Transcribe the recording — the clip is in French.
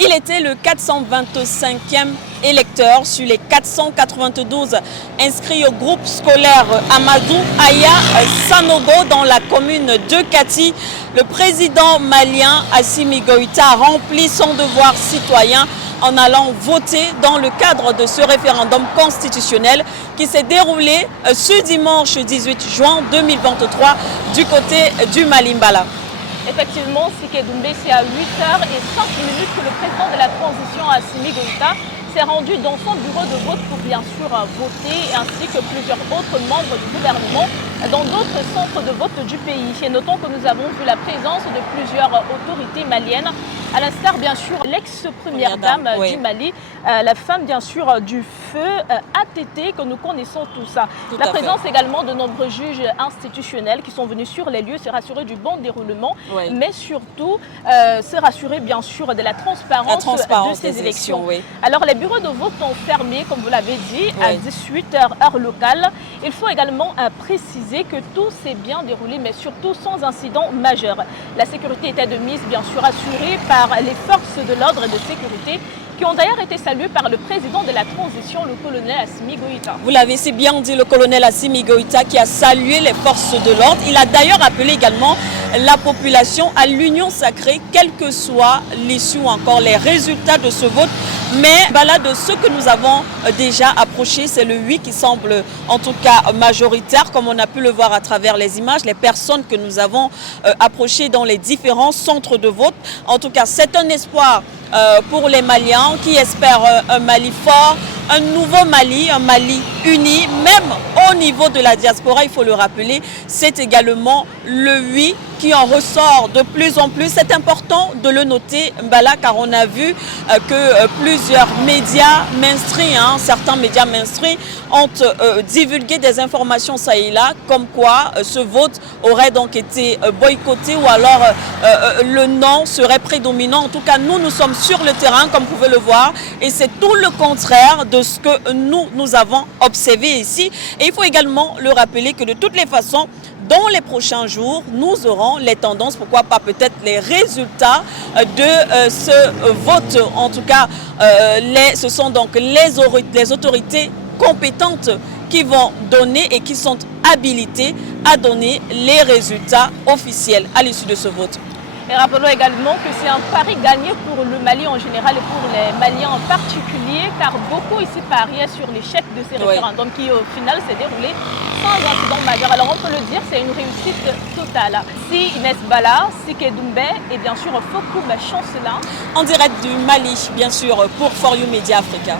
Il était le 425e électeur sur les 492 inscrits au groupe scolaire Amadou Aya Sanogo dans la commune de Kati. Le président malien Assimi Goïta a rempli son devoir citoyen en allant voter dans le cadre de ce référendum constitutionnel qui s'est déroulé ce dimanche 18 juin 2023 du côté du Malimbala. Effectivement, Sike Doumbé, c'est à 8h05 que le président de la transition Assimi Goïta s'est rendu dans son bureau de vote pour bien sûr voter, ainsi que plusieurs autres membres du gouvernement dans d'autres centres de vote du pays. Et notons que nous avons vu la présence de plusieurs autorités maliennes, à l'instar bien sûr l'ex-première dame du Mali, la femme bien sûr du feu ATT que nous connaissons tous. La présence également de nombreux juges institutionnels qui sont venus sur les lieux se rassurer du bon déroulement, mais surtout se rassurer bien sûr de la transparence de ces élections. Alors les bureaux de vote ont fermé, comme vous l'avez dit, à 18h heure locale. Il faut également préciser que tout s'est bien déroulé, mais surtout sans incident majeur. La sécurité était de mise bien sûr assurée par les forces de l'ordre et de sécurité, qui ont d'ailleurs été salués par le président de la transition, le colonel Assimi Goïta. Vous l'avez si bien dit, le colonel Assimi Goïta qui a salué les forces de l'ordre. Il a d'ailleurs appelé également la population à l'union sacrée, quelle que soit l'issue ou encore les résultats de ce vote. Mais là, de ce que nous avons déjà approché, c'est le oui qui semble en tout cas majoritaire, comme on a pu le voir à travers les images, les personnes que nous avons approchées dans les différents centres de vote. En tout cas, c'est un espoir pour les Maliens qui espèrent un Mali fort, un nouveau Mali, un Mali uni, même au niveau de la diaspora, il faut le rappeler, c'est également le oui qui en ressort de plus en plus. C'est important de le noter, Mbala, car on a vu que plusieurs médias mainstream, certains médias mainstream ont divulgué des informations ça et là, comme quoi ce vote aurait donc été boycotté ou alors le non serait prédominant. En tout cas, nous sommes sur le terrain, comme vous pouvez le voir, et c'est tout le contraire de ce que nous avons observé ici. Et il faut également le rappeler que de toutes les façons, dans les prochains jours, nous aurons les tendances, pourquoi pas peut-être les résultats de ce vote. En tout cas, ce sont donc les autorités compétentes qui vont donner et qui sont habilitées à donner les résultats officiels à l'issue de ce vote. Et rappelons également que c'est un pari gagné pour le Mali en général et pour les Maliens en particulier, car beaucoup ici pariaient sur l'échec de ces référendums qui au final s'est déroulé sans incident majeur. Alors on peut le dire, c'est une réussite totale. Si Inès Bala, Sike Doumbé et bien sûr Fokoum Chancela. En direct du Mali, bien sûr, pour For You Media Africa.